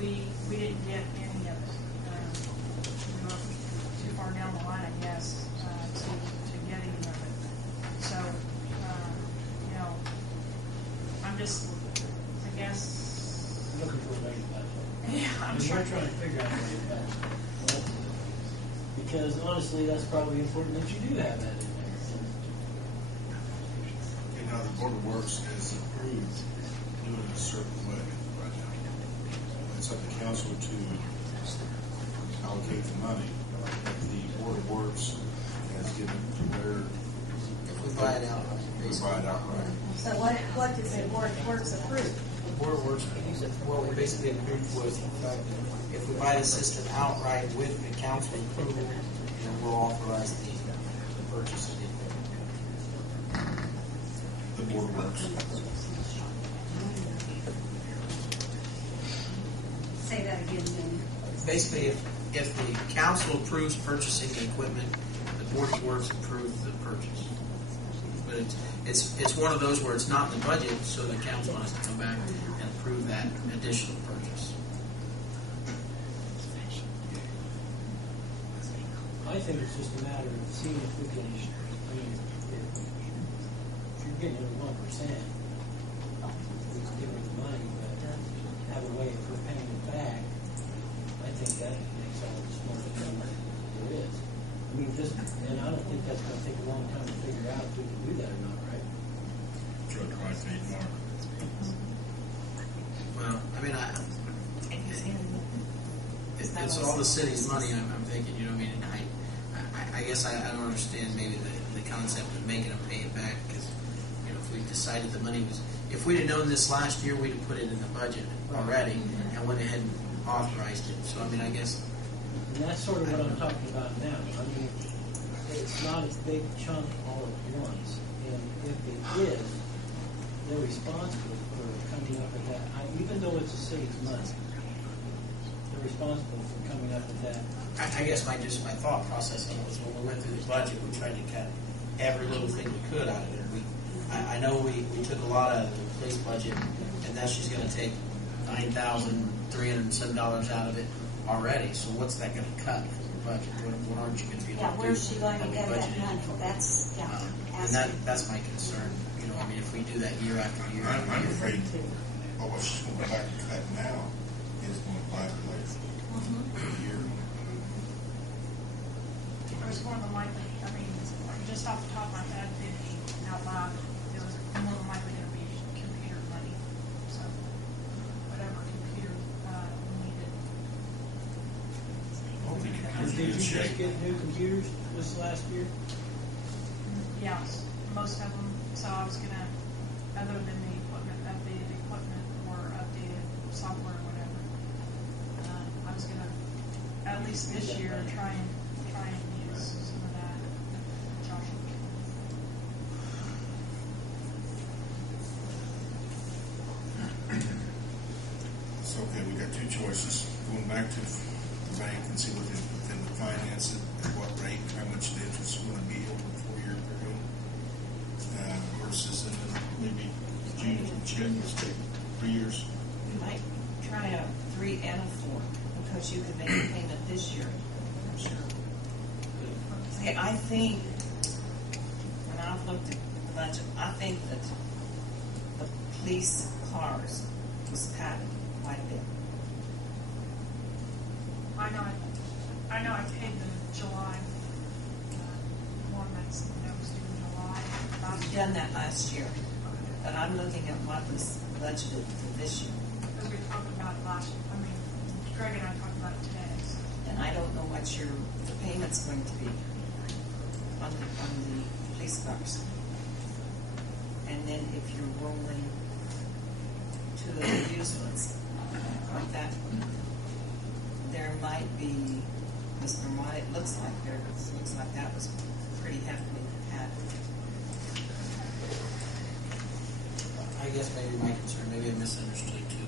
we didn't get any of it. We were too far down the line, I guess, to get any of it. So, you know, I'm just, I guess. Looking for a way to pass it. Yeah, I'm sure. We're trying to figure out a way to pass it. Because honestly, that's probably important that you do have that in there. You know, the Board of Works is approved doing it a certain way right now. It's up to council to allocate the money. The Board of Works has given to where If we buy it outright, we basically. buy it outright. So what did the Board of Works approve? The Board of Works, what we basically approved was the fact that if we buy the system outright with the council approval, then we'll authorize the purchase of the equipment. The Board of Works. Say that again, then. Basically, if the council approves purchasing the equipment, the Board of Works approves the purchase. But it's one of those where it's not in the budget, so the council has to come back and approve that additional purchase. I think it's just a matter of seeing if we can, I mean, if you're getting it at 1%, we can give her the money, but have a way of her paying it back, I think that makes all the smartest number there is. I mean, just, and I don't think that's gonna take a long time to figure out if we can do that or not, right? Sure, try to eat more. Well, I mean, it's all the city's money. I'm thinking, you know what I mean? And I guess I don't understand maybe the concept of making them pay it back, because, you know, if we decided the money was, if we'd have known this last year, we'd have put it in the budget already and went ahead and authorized it. So I mean, I guess. And that's sort of what I'm talking about now. I mean, it's not a big chunk all at once, and if it is, they're responsible for coming up with that. Even though it's the city's money, they're responsible for coming up with that. I guess my thought process was when we went through the budget, we tried to cut every little thing we could out of it. I know we took a lot out of the police budget, and now she's going to take $9,307 out of it already. So what's that going to cut from the budget? What aren't you going to be able to do? Yeah, where's she going to We get that budgeted money? for? That's, And that's my concern. You know, I mean, if we do that year after year I'm after year. afraid, what she's going to go back and cut now is going to bite her later. A year. There's more than likely, I mean, just off the top of my head, thinking out loud, there was more than likely going to be computer money. So, whatever computer we needed. Hopefully, Did computers you in good just shape. get new computers this last year? Yes, most of them. So I was gonna, other than the equipment, updated equipment or updated software or whatever, I was gonna, at least this year, try and use some of that. Josh. It's okay, we got two choices. Going back to the bank and see what they would finance it, at what rate, how much the interest is going to be over a 4-year period. Versus, and then maybe June can check this take 3 years. You might try a 3 and a 4, because you could make a payment this year, I'm sure. See, I think, when I've looked at the budget, I think that the police cars was cut quite a bit. I know I paid the July one that was due in July. You've done that last year, but I'm looking at what was budgeted for this year. Because we talked about it last, I mean, Greg and I talked about it today. So. And I don't know what the payment's going to be on the police cars. And then if you're rolling to the used ones like that, there might be, because from what it looks like, that was pretty heavily added. I guess maybe my concern, maybe I misunderstood too.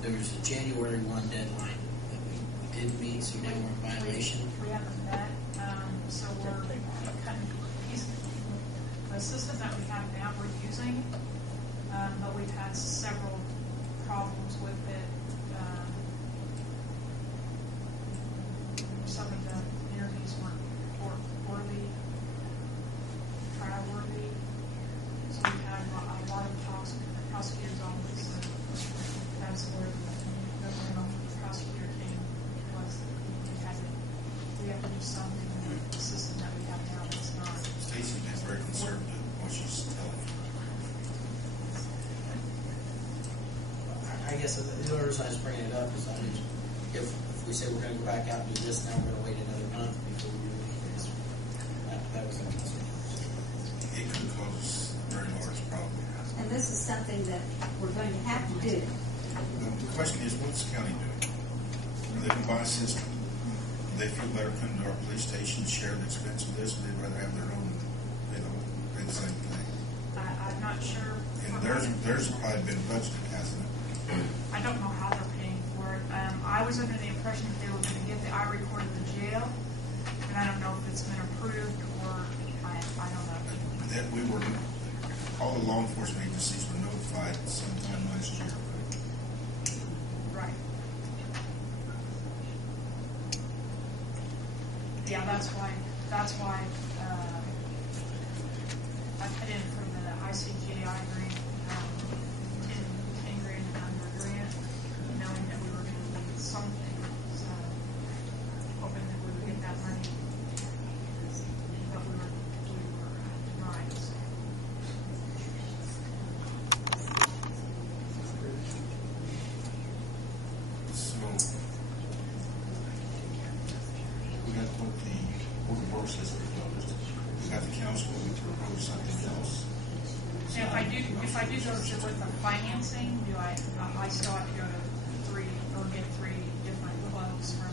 There was a January 1 deadline that we didn't meet, so now we're in violation. We haven't met, so we're cutting pieces. The system that we have now we're using, but we've had several problems with it. was where the original prosecutor came, was we have to do something in the system that we have now that's not. Stacy's been very conservative, what she's telling you. I guess the only reason I was bringing it up is if we say we're going to go back out and do this, now we're going to wait another month before we do this. That was the concern. It could cause a very large problem. And this is something that we're going to have to do. The question is, what's the county doing? Are they going to buy a system? Do they feel better coming to our police station, share the expense of this, or they'd rather have their own, pay the same thing? I'm not sure. And theirs probably been budgeted, hasn't it? I don't know how they're paying for it. I was under the impression that they were going to get the iRecord of the jail, and I don't know if it's been approved or I don't know. That all the law enforcement agencies were notified sometime last year. Right. Yeah, that's why I put in for the ICGI grant, in grant and under grant, knowing that we were going to need something, so hoping that we would get that money, but we were denied. So. So, we got what the Board of Works has proposed. We got the council, we propose something else. Now, if I do go with the financing, do I still have to go to get three different quotes from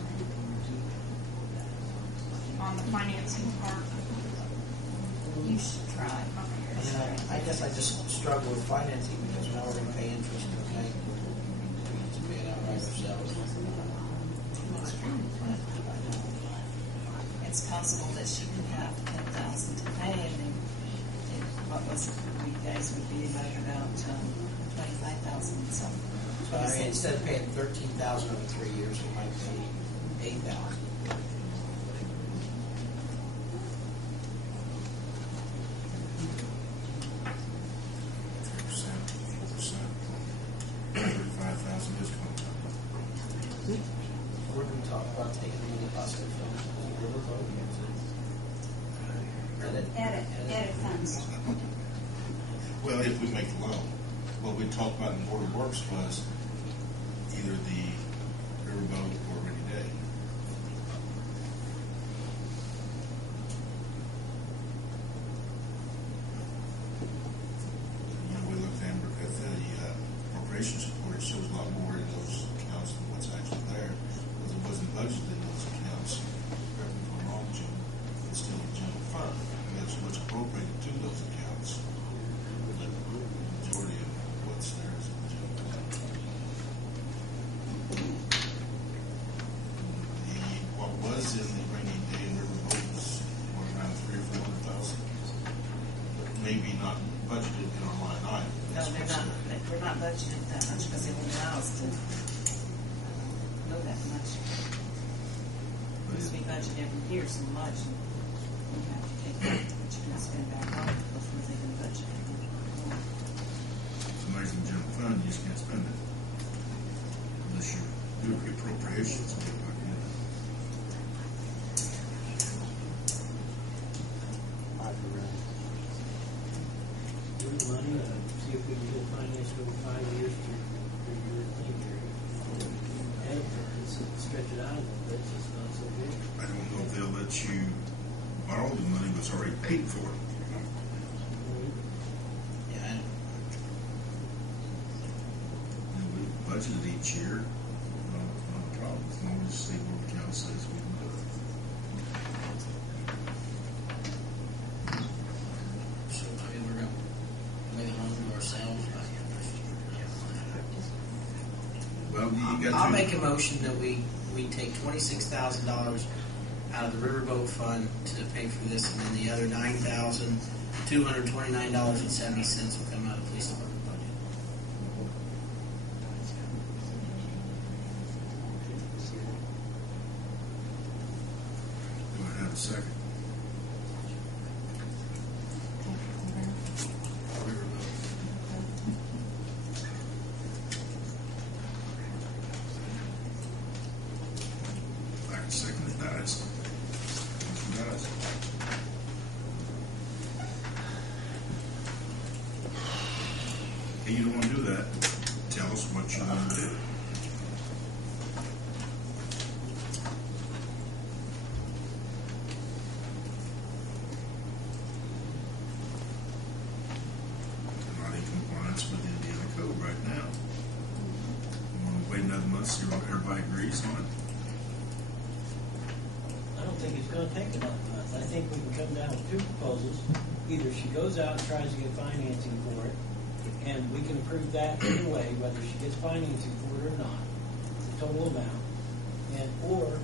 on the financing part? You should try. I guess I just struggle with financing because now we're going to pay interest in the bank. We need to pay it outright ourselves. It's possible that she could have 10,000 to pay, and then what was it? You guys would be like about 25,000 something. So I mean, instead of paying $13,000 over 3 years, we might pay $8,000. We're going to talk about taking the money possibly from the river boat. Edit funds. Well, if we make the loan, what we talked about in the Board of Works was either the riverboat or rainy day. We looked at the appropriations report, it shows a lot more in those accounts than what's actually there, because it wasn't budgeted in those accounts. Correct me if I'm wrong, Jim, it's still a general fund, and that's what's appropriated to those accounts. The majority of what's there is in the general fund. What was in the rainy day and riverboat was around $300,000 or $400,000, but maybe not budgeted in our line item. No, we're not budgeted that much because they won't allow us to know that much. Because we budget every year so much, and we have to take what you can spend back on before they can budget. If somebody's in the general fund, you just can't spend it unless you do appropriations. Do the money, see if we can get financed over 5 years for your thing period. And stretch it out a little bit, so it's not so big. I don't know if they'll let you borrow the money that's already paid for. Yeah, We budgeted each year, not a problem, as long as the board of council says we can do it. so I mean, we're going to make a loan to ourselves. Well, you got I'll make a motion that we take $26,000 out of the riverboat fund to pay for this, and then the other $9,229.70 will come out of the police department budget. Do I have a second? months, everybody agrees on it. I don't think it's gonna take another month. I think we can come down with two proposals. Either she goes out and tries to get financing for it, and we can approve that either way, whether she gets financing for it or not, the total amount. And, or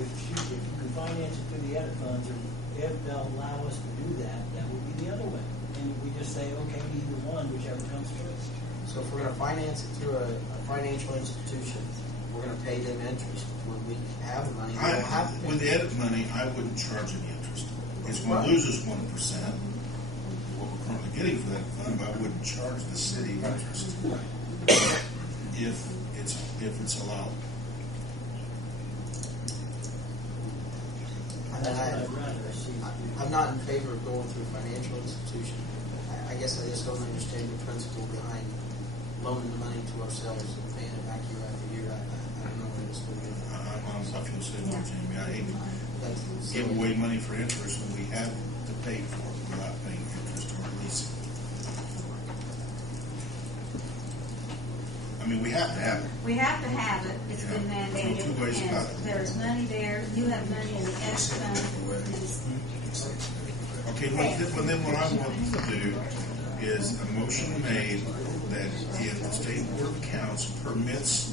if you can finance it through the edit funds, or if they'll allow us to do that, that would be the other way. And we just say, okay, either one, whichever comes first. So if we're gonna finance it through a financial institution, we're gonna pay them interest. When we have the money, we don't have to pay. With the edit money, I wouldn't charge any interest. It's going to lose us 1%, what we're currently getting for that fund, but I wouldn't charge the city interest if it's allowed. That's what I'd rather see. I'm not in favor of going through a financial institution. I guess I just don't understand the principle behind loaning the money to ourselves and paying it back year after year. I don't know where this will go. I feel the same way, Jamie. I hate to That's give away money for interest when we have to pay for it without paying interest or leasing. I mean, we have to have it. We have to have it. It's been Yeah. mandated. No two ways about it. And there's money there. You have money in the edit fund. Okay, well, then what I want to do is a motion made that if the State Board of Accounts permits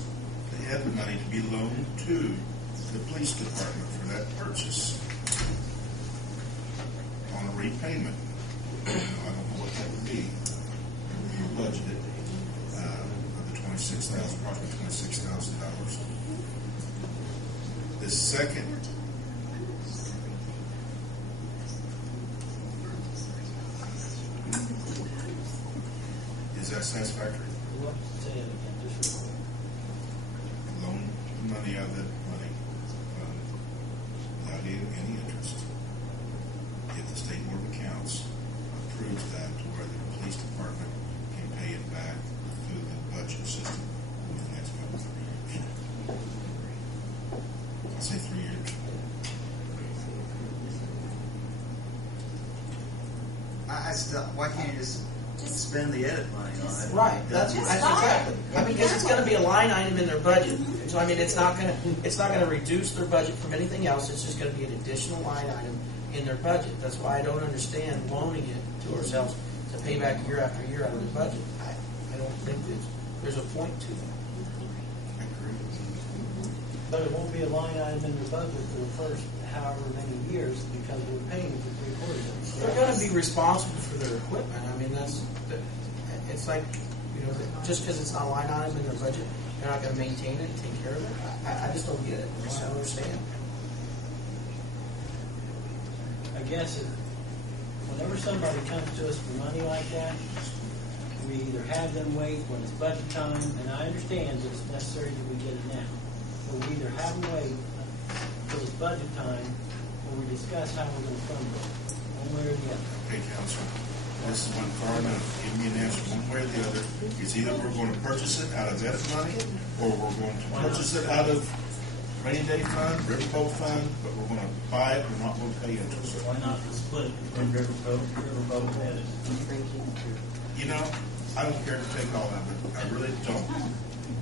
the edit money to be loaned to the police department for that purchase on a repayment. I don't know what that would be. You budgeted of the approximately $26,000. The second is that satisfactory? What, say it again, just real quick. Loan money out of that money without any interest. If the State Board of Accounts approves that to where the police department can pay it back through the budget system over the next couple of 3 years. I'll say 3 years. I still, why can't you just spend the edit money on it? right. That's Just exactly. buy it. I mean, because it's going to be a line item in their budget. So I mean, it's not going to reduce their budget from anything else. It's just going to be an additional line item in their budget. That's why I don't understand loaning it to ourselves to pay back year after year out of their budget. I don't think there's a point to that. I agree. But it won't be a line item in the budget for the first however many years because we're paying for 3/4 of it. They're going to be responsible for their equipment. I mean, it's like, just because it's not a line item in their budget, they're not going to maintain it and take care of it. I just don't get it. I just don't understand. I guess whenever somebody comes to us for money like that, we either have them wait when it's budget time, and I understand that it's necessary that we get it now, but we either have them wait until it's budget time, or we discuss how we're going to fund it, one way or the other. Okay, Council, this is one far enough. Give me an answer one way or the other. It's either we're going to purchase it out of edit money, or we're going to purchase it out of rainy day fund, riverboat fund, but we're going to buy it, we're not going to pay interest. Why not the split between riverboat and edit? You know, I don't care to take all of it. I really don't.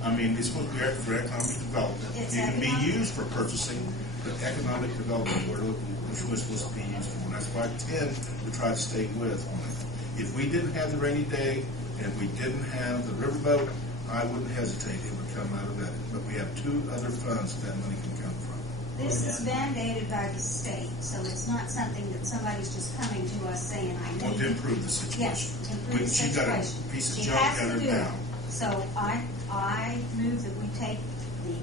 I mean, it's supposed to be for economic development. It's It can be economic. used for purchasing, but economic development, which was supposed to be used for. And that's why I tend to try to stay with on it. If we didn't have the rainy day, and if we didn't have the riverboat, I wouldn't hesitate. It would come out of that. But we have two other funds that money can come from. This is mandated by the state, so it's not something that somebody's just coming to us saying, I Want need to it. improve the situation. Yes, improve the She's got situation. a piece of She junk has at to her do it. now. So I move that we take the